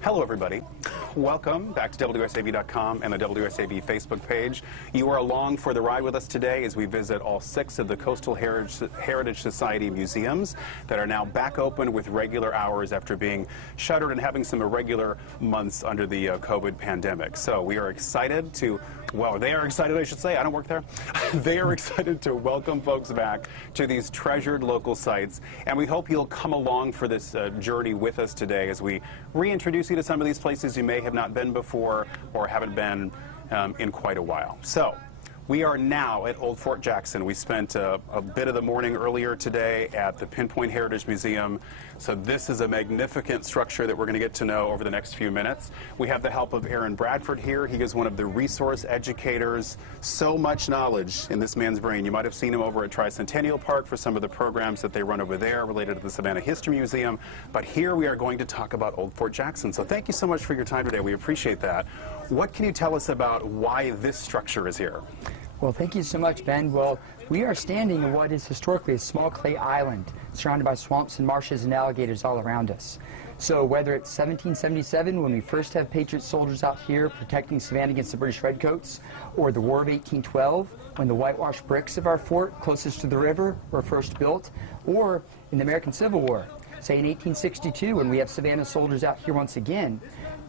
Hello, everybody. Welcome back to WSAV.com and the WSAV Facebook page. You are along for the ride with us today as we visit all 6 of the Coastal Heritage Society museums that are now back open with regular hours after being shuttered and having some irregular months under the COVID pandemic. So we are excited to, well, they are excited, I should say. I don't work there. They are excited to welcome folks back to these treasured local sites. And we hope you'll come along for this journey with us today as we reintroduce you to some of these places you may have not been before or haven't been in quite a while. So we are now at Old Fort Jackson. We spent a bit of the morning earlier today at the Pinpoint Heritage Museum. So this is a magnificent structure that we're going to get to know over the next few minutes. We have the help of Aaron Bradford here. He is one of the resource educators. So much knowledge in this man's brain. You might have seen him over at Tricentennial Park for some of the programs that they run over there related to the Savannah History Museum. But here we are going to talk about Old Fort Jackson. So thank you so much for your time today. We appreciate that. What can you tell us about why this structure is here? Well, thank you so much, Ben. Well, we are standing in what is historically a small clay island surrounded by swamps and marshes and alligators all around us. So whether it's 1777 when we first have Patriot soldiers out here protecting Savannah against the British Redcoats, or the War of 1812 when the whitewashed bricks of our fort closest to the river were first built, or in the American Civil War, say in 1862 when we have Savannah soldiers out here once again,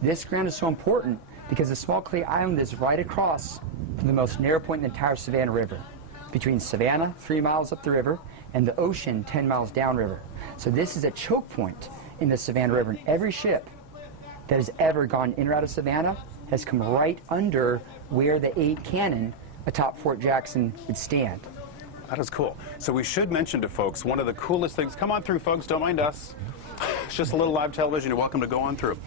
this ground is so important because the small clay island is right across from the most narrow point in the entire Savannah River, between Savannah, 3 miles up the river, and the ocean, 10 miles downriver. So this is a choke point in the Savannah River, and every ship that has ever gone in or out of Savannah has come right under where the 8 cannon atop Fort Jackson would stand. That is cool. So we should mention to folks, one of the coolest things, come on through folks, don't mind us. It's just a little live television, you're welcome to go on through.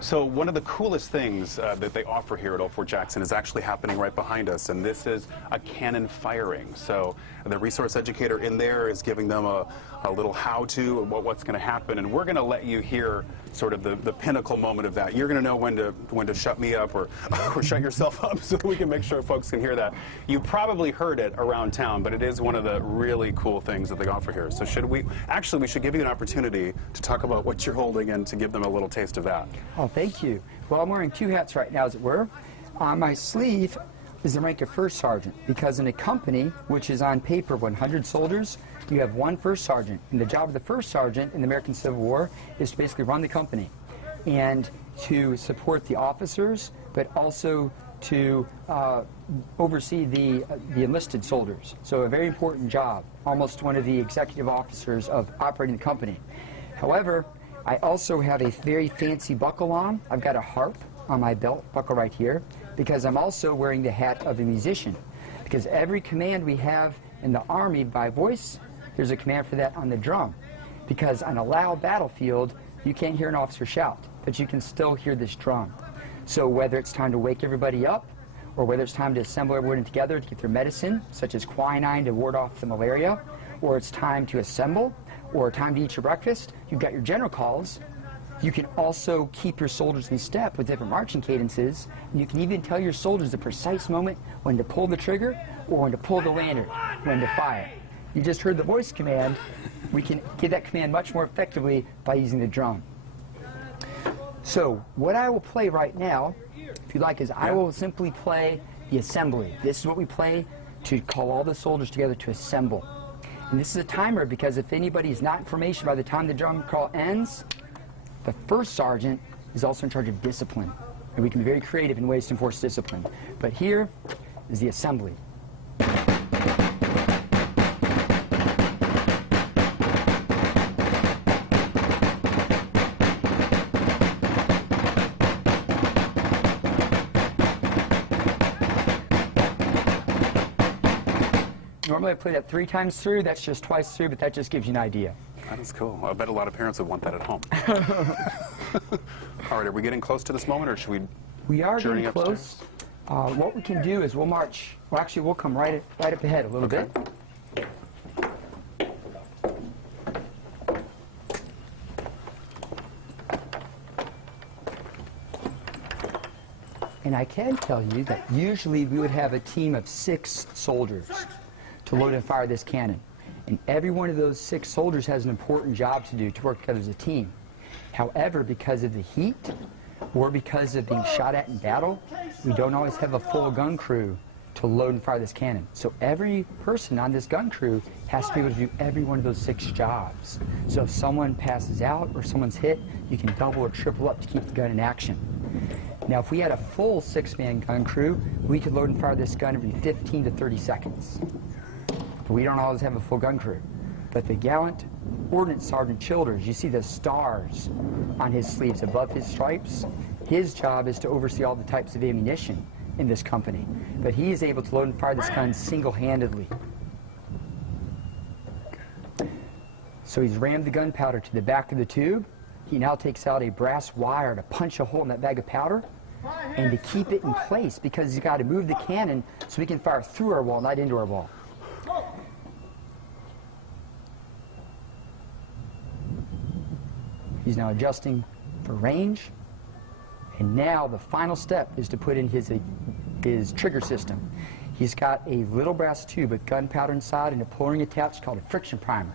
So one of the coolest things that they offer here at Old Fort Jackson is actually happening right behind us, and this is a cannon firing. So the resource educator in there is giving them a little how-to of what's going to happen, and we're going to let you hear sort of the pinnacle moment of that. You're going to know when to shut me up or shut yourself up so that we can make sure folks can hear that. You probably heard it around town, but it is one of the really cool things that they offer here. So we should give you an opportunity to talk about what you're holding and to give them a little taste of that. Oh, thank you. Well, I'm wearing 2 hats right now, as it were. On my sleeve is the rank of First Sergeant, because in a company, which is on paper 100 soldiers, you have 1 First Sergeant. And the job of the First Sergeant in the American Civil War is to basically run the company and to support the officers, but also to oversee the enlisted soldiers. So a very important job, almost one of the executive officers of operating the company. However, I also have a very fancy buckle on. I've got a harp on my belt buckle right here because I'm also wearing the hat of a musician. Because every command we have in the Army by voice, there's a command for that on the drum. Because on a loud battlefield, you can't hear an officer shout, but you can still hear this drum. So whether it's time to wake everybody up, or whether it's time to assemble everyone together to get their medicine, such as quinine to ward off the malaria, or it's time to assemble, or time to eat your breakfast, you've got your general calls. You can also keep your soldiers in step with different marching cadences, and you can even tell your soldiers the precise moment when to pull the trigger or when to pull the lanyard, when to fire. You just heard the voice command. We can give that command much more effectively by using the drum. So what I will play right now, if you like, is I will simply play the assembly. This is what we play to call all the soldiers together to assemble. And this is a timer because if anybody is not in formation by the time the drum call ends, the First Sergeant is also in charge of discipline. And we can be very creative in ways to enforce discipline. But here is the assembly. Normally I play that 3 times through, that's just twice through, but that just gives you an idea. That is cool. I bet a lot of parents would want that at home. All right, are we getting close to this moment, or should we We are journey getting close. What we can do is we'll march, well actually we'll come right up ahead a little bit. And I can tell you that usually we would have a team of 6 soldiers to load and fire this cannon. And every one of those 6 soldiers has an important job to do to work together as a team. However, because of the heat or because of being shot at in battle, we don't always have a full gun crew to load and fire this cannon. So every person on this gun crew has to be able to do every one of those 6 jobs. So if someone passes out or someone's hit, you can double or triple up to keep the gun in action. Now, if we had a full 6-man gun crew, we could load and fire this gun every 15 to 30 seconds. But we don't always have a full gun crew. But the gallant Ordnance Sergeant Childers, you see the stars on his sleeves above his stripes. His job is to oversee all the types of ammunition in this company. But he is able to load and fire this gun single-handedly. So he's rammed the gunpowder to the back of the tube. He now takes out a brass wire to punch a hole in that bag of powder and to keep it in place, because he's got to move the cannon so we can fire through our wall, not into our wall. He's now adjusting for range. And now the final step is to put in his trigger system. He's got a little brass tube with gunpowder inside and a pouring attached called a friction primer.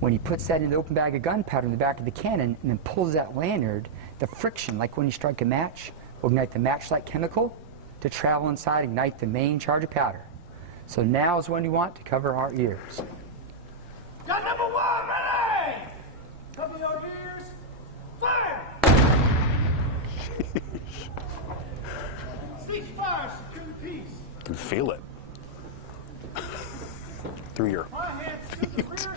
When he puts that in the open bag of gunpowder in the back of the cannon and then pulls that lanyard, the friction, like when you strike a match, will ignite the match-like chemical to travel inside and ignite the main charge of powder. So now is when we want to cover our ears. Gun number 1, ready! Cover your ears, fire! Cease fire, secure the piece. You can feel it through your feet.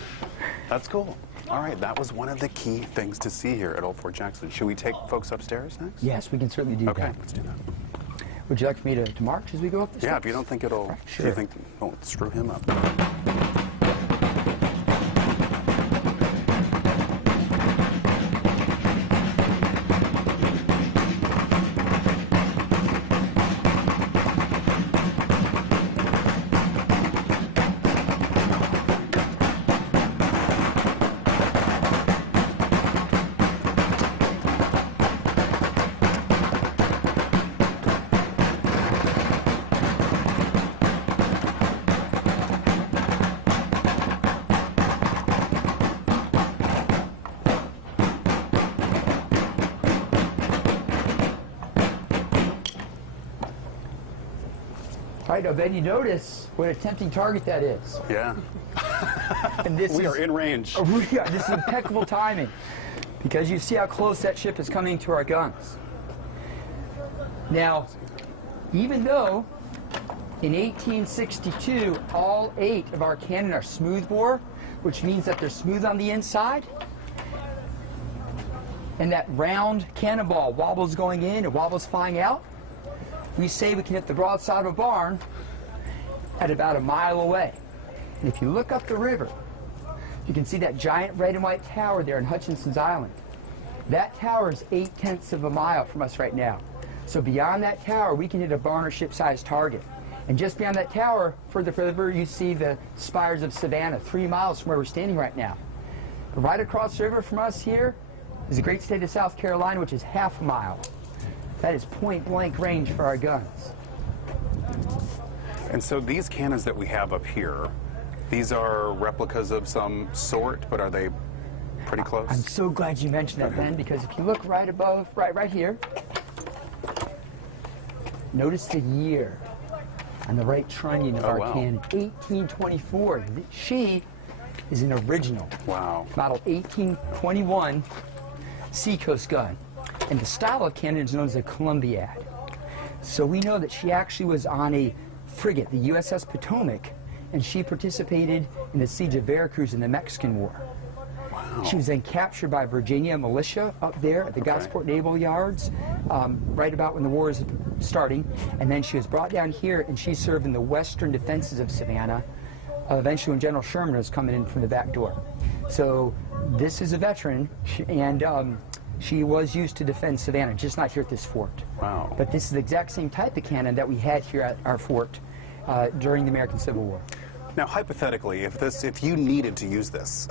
That's cool. All right, that was one of the key things to see here at Old Fort Jackson. Should we take folks upstairs next? Yes, we can certainly do that. Okay, let's do that. Would you like for me to march as we go up the steps? Yeah, if you don't think it'll, if you think, don't screw him up. All right, now Ben, you notice what a tempting target that is. Yeah. And this We are in range. This is impeccable timing, because you see how close that ship is coming to our guns. Now, even though in 1862 all 8 of our cannon are smoothbore, which means that they're smooth on the inside, and that round cannonball wobbles going in and wobbles flying out, we say we can hit the broadside of a barn at about a mile away. And if you look up the river, you can see that giant red and white tower there in Hutchinson's Island. That tower is 8/10 of a mile from us right now. So beyond that tower, we can hit a barn or ship-sized target. And just beyond that tower, further, you see the spires of Savannah, 3 miles from where we're standing right now. But right across the river from us here is the great state of South Carolina, which is half a mile. That is point-blank range for our guns. And so these cannons that we have up here, these are replicas of some sort, but are they pretty close? I'm so glad you mentioned that, Ben, because if you look right above, right here, notice the year on the right trunnion of our cannon, 1824. She is an original. Wow. Model 1821 Seacoast gun. And the style of cannon is known as a Columbiad. So we know that she actually was on a frigate, the USS Potomac, and she participated in the siege of Veracruz in the Mexican War. Wow. She was then captured by Virginia militia up there at the Gosport Naval Yards, right about when the war was starting. And then she was brought down here, and she served in the western defenses of Savannah, eventually when General Sherman was coming in from the back door. So this is a veteran, and she was used to defend Savannah, just not here at this fort. Wow. But this is the exact same type of cannon that we had here at our fort during the American Civil War. Now, hypothetically, if you needed to use this,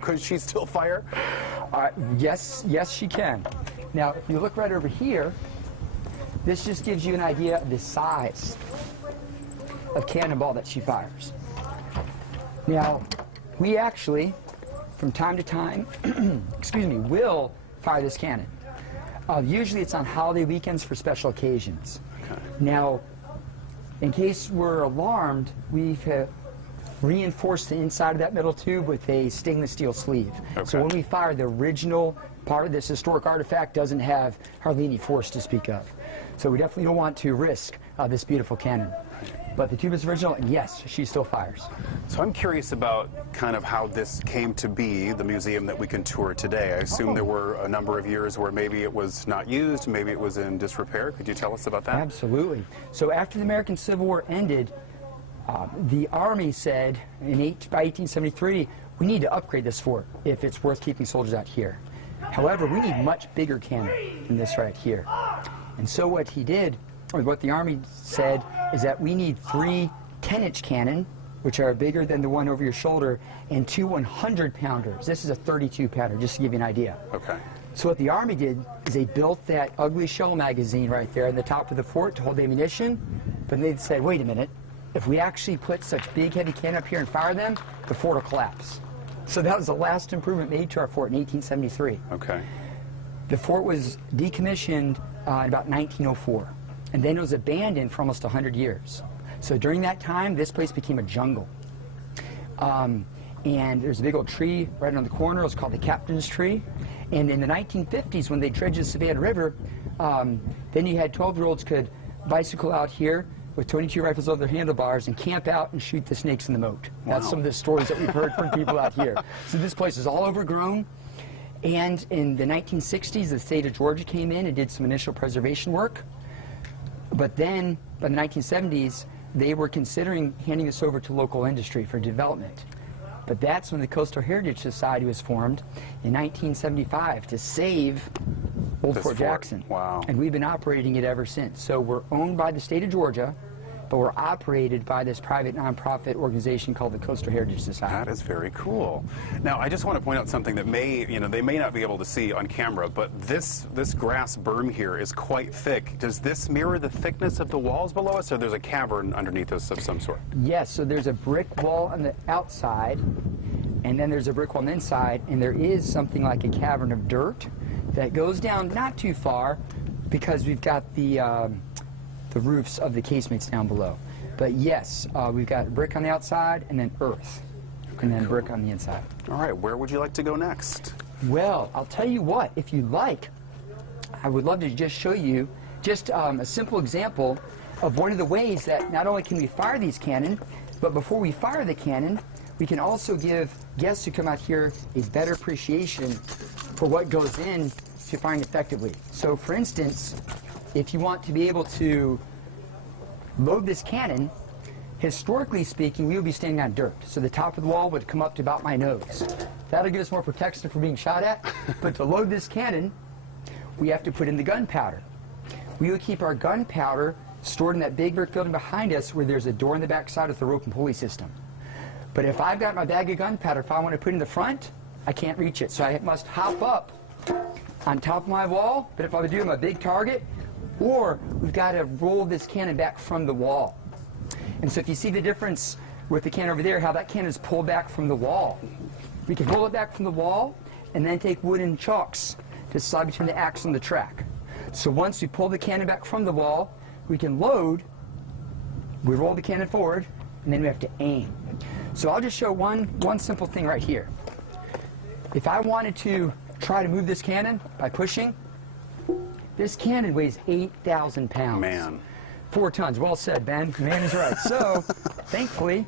could she still fire? Yes, she can. Now, if you look right over here, this just gives you an idea of the size of cannonball that she fires. Now, we actually from time to time, excuse me, will fire this cannon. Usually it's on holiday weekends for special occasions. Okay. Now, in case we're alarmed, we've reinforced the inside of that metal tube with a stainless steel sleeve. Okay. So when we fire, the original part of this historic artifact doesn't have hardly any force to speak of. So we definitely don't want to risk this beautiful cannon. But the tube is original, and yes, she still fires. So I'm curious about kind of how this came to be the museum that we can tour today. I assume there were a number of years where maybe it was not used, maybe it was in disrepair. Could you tell us about that? Absolutely. So after the American Civil War ended, the Army said by 1873, we need to upgrade this fort if it's worth keeping soldiers out here. However, we need much bigger cannon than this right here. And so what he did, or what the Army said, is that we need 3 10-inch cannon, which are bigger than the one over your shoulder, and 2 100-pounders. This is a 32-pounder, just to give you an idea. Okay. So what the Army did is they built that ugly shell magazine right there in the top of the fort to hold ammunition, but they said, wait a minute, if we actually put such big, heavy cannon up here and fire them, the fort will collapse. So that was the last improvement made to our fort in 1873. Okay. The fort was decommissioned in about 1904, and then it was abandoned for almost 100 years. So during that time, this place became a jungle. And there's a big old tree right on the corner. It was called the Captain's Tree. And in the 1950s, when they dredged the Savannah River, then you had 12-year-olds could bicycle out here with 22 rifles over their handlebars and camp out and shoot the snakes in the moat. That's some of the stories that we've heard from people out here. So this place is all overgrown. And in the 1960s, the state of Georgia came in and did some initial preservation work. But then, by the 1970s, they were considering handing this over to local industry for development. But that's when the Coastal Heritage Society was formed in 1975 to save Old Fort Jackson. Wow. And we've been operating it ever since. So we're owned by the state of Georgia, but we're operated by this private nonprofit organization called the Coastal Heritage Society. That is very cool. Now, I just want to point out something that they may not be able to see on camera, but this grass berm here is quite thick. Does this mirror the thickness of the walls below us, or there's a cavern underneath us of some sort? Yes, so there's a brick wall on the outside, and then there's a brick wall on the inside, and there is something like a cavern of dirt that goes down not too far because we've got the roofs of the casemates down below. But yes, we've got brick on the outside and then earth, and then brick on the inside. All right, where would you like to go next? Well, I'll tell you what, if you'd like, I would love to just show you just a simple example of one of the ways that not only can we fire these cannon, but before we fire the cannon, we can also give guests who come out here a better appreciation for what goes in to firing effectively. So for instance, if you want to be able to load this cannon, historically speaking, we would be standing on dirt. So the top of the wall would come up to about my nose. That'll give us more protection from being shot at. But to load this cannon, we have to put in the gunpowder. We would keep our gunpowder stored in that big brick building behind us where there's a door in the back side with a rope and pulley system. But if I've got my bag of gunpowder, if I want to put it in the front, I can't reach it. So I must hop up on top of my wall, but if I would do a big target, or we've got to roll this cannon back from the wall. And so if you see the difference with the cannon over there, how that cannon is pulled back from the wall. We can roll it back from the wall and then take wooden chalks to slide between the axle and the track. So once we pull the cannon back from the wall, we can load, we roll the cannon forward, and then we have to aim. So I'll just show one simple thing right here. If I wanted to try to move this cannon by pushing, this cannon weighs 8,000 pounds. Man. 4 tons. Well said, Ben. Man is right. So, thankfully,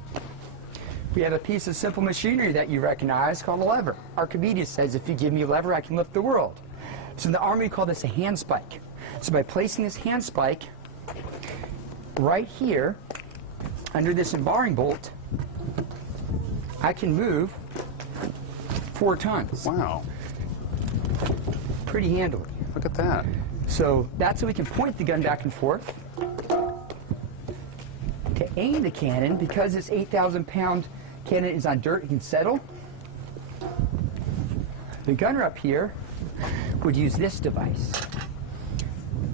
we have a piece of simple machinery that you recognize called a lever. Archimedes says, if you give me a lever, I can lift the world. So in the Army, we call this a hand spike. So by placing this hand spike right here under this embarring bolt, I can move 4 tons. Wow. Pretty handily. Look at that. So that's how we can point the gun back and forth. To aim the cannon, because this 8,000-pound cannon is on dirt, it can settle. The gunner up here would use this device.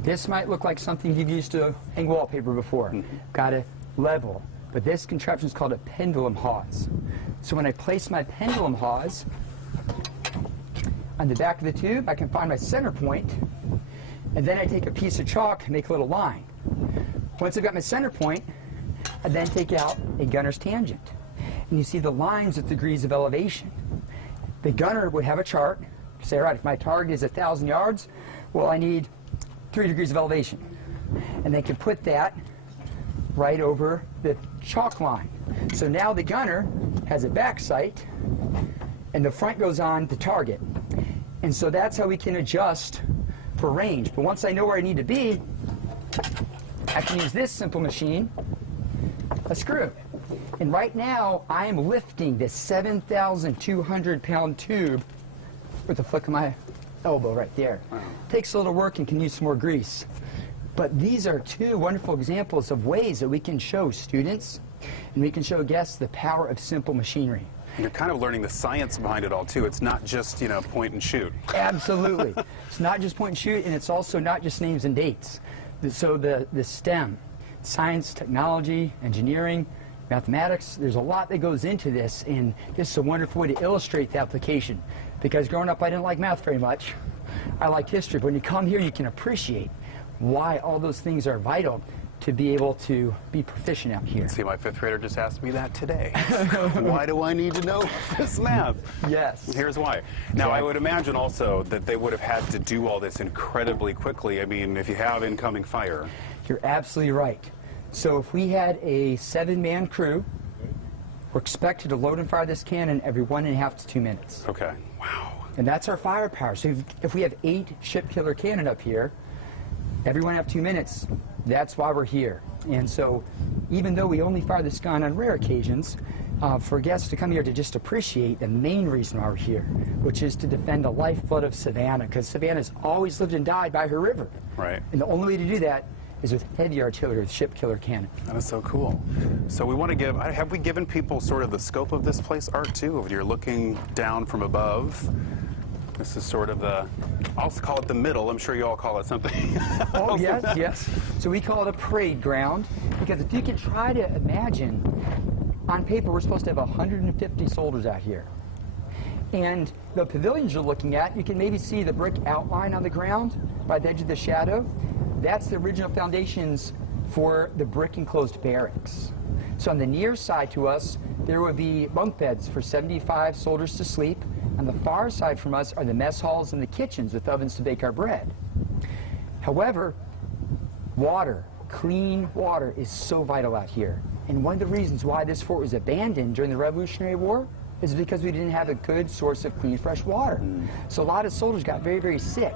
This might look like something you've used to hang wallpaper before. Got a level. But this contraption is called a pendulum hawse. So when I place my pendulum hawse On the back of the tube, I can find my center point, and then I take a piece of chalk and make a little line. Once I've got my center point, I then take out a gunner's tangent. And you see the lines with degrees of elevation. The gunner would have a chart, say, all right, if my target is 1,000 yards, well, I need 3 degrees of elevation. And they can put that right over the chalk line. So now the gunner has a back sight, and the front goes on the target. And so that's how we can adjust for range. But once I know where I need to be, I can use this simple machine, a screw. And right now, I am lifting this 7,200-pound tube with the flick of my elbow right there. Wow. Takes a little work and can use some more grease. But these are 2 wonderful examples of ways that we can show students and we can show guests the power of simple machinery. You're kind of learning the science behind it all, too. It's not just, you know, point and shoot. Absolutely. It's not just point and shoot, and it's also not just names and dates. So the STEM, science, technology, engineering, mathematics, there's a lot that goes into this, and this is a wonderful way to illustrate the application. Because growing up, I didn't like math very much. I liked history, but when you come here, you can appreciate why all those things are vital to be able to be proficient out here. See, my 5th grader just asked me that today. Why do I need to know this math? Yes. Here's why. Now, I would imagine also that they would have had to do all this incredibly quickly. I mean, if you have incoming fire. You're absolutely right. So if we had a 7-man crew, we're expected to load and fire this cannon every 1.5 to 2 minutes. Okay. Wow. And that's our firepower. So if we have 8 ship killer cannon up here, every 1.5 to 2 minutes, that's why we're here. And so even though we only fire this gun on rare occasions, for guests to come here to just appreciate the main reason why we're here, which is to defend the lifeblood of Savannah, because Savannah's always lived and died by her river. Right. And the only way to do that is with heavy artillery, with ship killer cannon. That is so cool. So we want to give, have we given people sort of the scope of this place, Art, too? If you're looking down from above, this is sort of the, I'll call it the middle. I'm sure you all call it something. Oh, yes, yes. So we call it a parade ground, because if you can try to imagine, on paper, we're supposed to have 150 soldiers out here. And the pavilions you're looking at, you can maybe see the brick outline on the ground by the edge of the shadow. That's the original foundations for the brick enclosed barracks. So on the near side to us, there would be bunk beds for 75 soldiers to sleep. On the far side from us are the mess halls and the kitchens with ovens to bake our bread. However, water, clean water, is so vital out here. And one of the reasons why this fort was abandoned during the Revolutionary War is because we didn't have a good source of clean, fresh water. So a lot of soldiers got very, very sick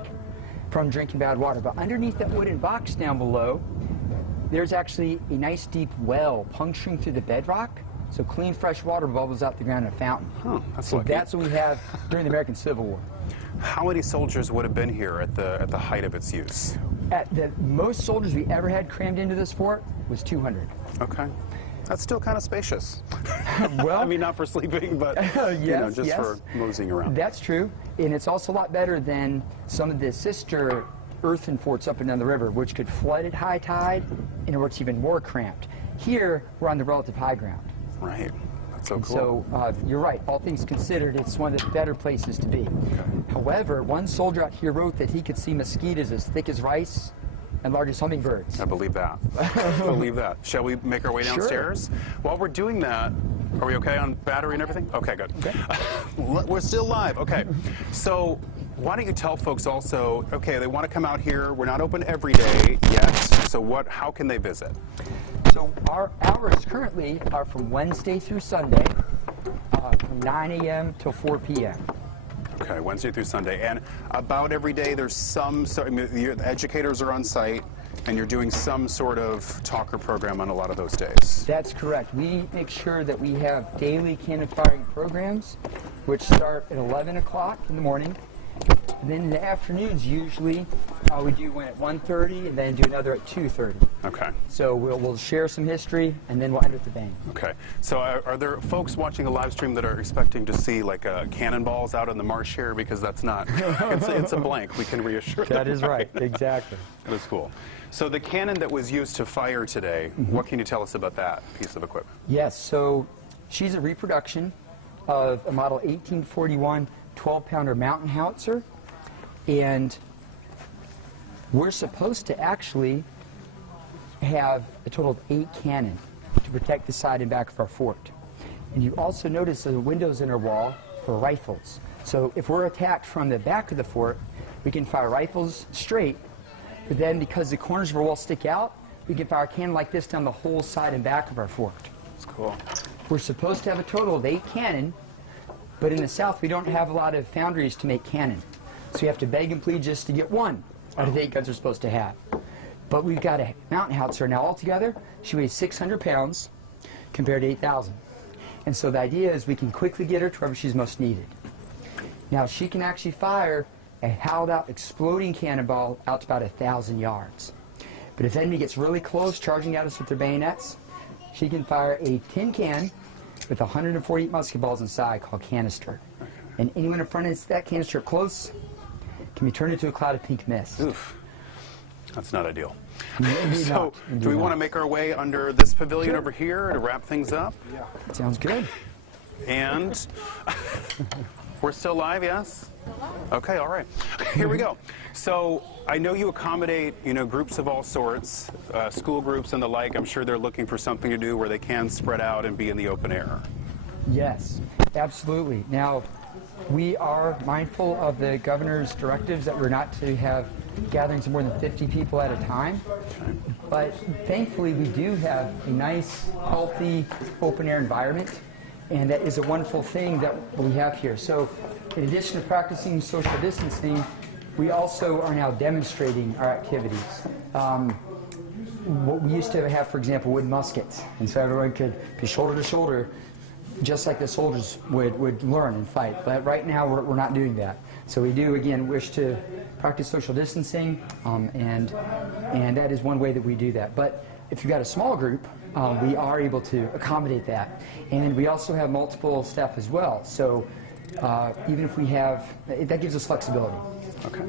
from drinking bad water. But underneath that wooden box down below, there's actually a nice deep well puncturing through the bedrock. So clean, fresh water bubbles out the ground in a fountain. Huh, that's so lucky. that's what we have during the American Civil War. How many soldiers would have been here at the height of its use? At the most soldiers we ever had crammed into this fort was 200. Okay. That's still kind of spacious. Well, I mean, not for sleeping, but yes, you know, just yes. for moseying around. That's true, and it's also a lot better than some of the sister earthen forts up and down the river, which could flood at high tide, and it works even more cramped. Here, we're on the relative high ground. Right. That's so cool. So you're right. All things considered, it's one of the better places to be. Okay. However, one soldier out here wrote that he could see mosquitoes as thick as rice and large as hummingbirds. I believe that. I believe that. Shall we make our way downstairs? Sure. While we're doing that, are we okay on battery and everything? Okay, good. Okay. We're still live. Okay. So why don't you tell folks also, okay, they want to come out here. We're not open every day yet. So how can they visit? So our hours currently are from Wednesday through Sunday, from 9 a.m. till 4 p.m. Okay, Wednesday through Sunday. And about every day there's the educators are on site, and you're doing some sort of talker program on a lot of those days. That's correct. We make sure that we have daily cannon firing programs, which start at 11 o'clock in the morning. And then in the afternoons, usually, we do one at 1:30 and then do another at 2:30. Okay. So we'll share some history, and then we'll end with the bang. Okay. So are there folks watching a live stream that are expecting to see like cannonballs out in the marsh here? Because that's not, it's a blank. We can reassure them. That is right. Exactly. That is cool. So the cannon that was used to fire today, what can you tell us about that piece of equipment? Yes. So she's a reproduction of a model 1841 12-pounder mountain howitzer, and we're supposed to actually have a total of 8 cannon to protect the side and back of our fort. And you also notice the windows in our wall for rifles. So if we're attacked from the back of the fort, we can fire rifles straight, but then because the corners of our wall stick out, we can fire a cannon like this down the whole side and back of our fort. That's cool. We're supposed to have a total of 8 cannon, but in the South we don't have a lot of foundries to make cannon. So you have to beg and plead just to get 1 out of the 8 guns we're supposed to have. But we've got a mountain howitzer now altogether. She weighs 600 pounds compared to 8,000. And so the idea is we can quickly get her to wherever she's most needed. Now she can actually fire a howled out exploding cannonball out to about 1,000 yards. But if the enemy gets really close, charging at us with their bayonets, she can fire a tin can with 148 musket balls inside called canister. And anyone in front of that canister close can be turned into a cloud of pink mist. Oof. That's not ideal. So, do we want to make our way under this pavilion over here to wrap things up? Yeah. Sounds good. And we're still live, yes? Okay, all right. Here we go. So I know you accommodate, groups of all sorts, school groups and the like. I'm sure they're looking for something to do where they can spread out and be in the open air. Yes, absolutely. Now, we are mindful of the governor's directives that we're not to have gatherings of more than 50 people at a time. But thankfully, we do have a nice, healthy, open-air environment. And that is a wonderful thing that we have here. So in addition to practicing social distancing, we also are now demonstrating our activities. What we used to have, for example, wooden muskets. And so everyone could be shoulder to shoulder, just like the soldiers would learn and fight. But right now, we're not doing that. So we do, again, wish to practice social distancing, and that is one way that we do that. But if you've got a small group, we are able to accommodate that. And we also have multiple staff as well. So even if we have, that gives us flexibility. Okay.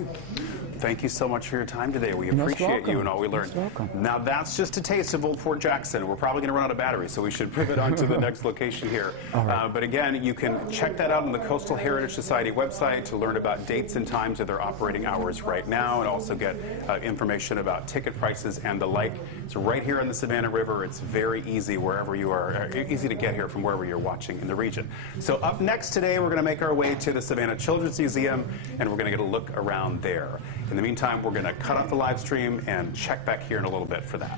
Thank you so much for your time today. We appreciate you and all we learned. Now that's just a taste of Old Fort Jackson. We're probably going to run out of batteries, so we should pivot on to the next location here. Right. But again, you can check that out on the Coastal Heritage Society website to learn about dates and times of their operating hours right now, and also get information about ticket prices and the like. It's right here on the Savannah River. It's very easy wherever you are, easy to get here from wherever you're watching in the region. So up next today, we're going to make our way to the Savannah Children's Museum, and we're going to get a look around there. In the meantime, we're going to cut off the live stream and check back here in a little bit for that.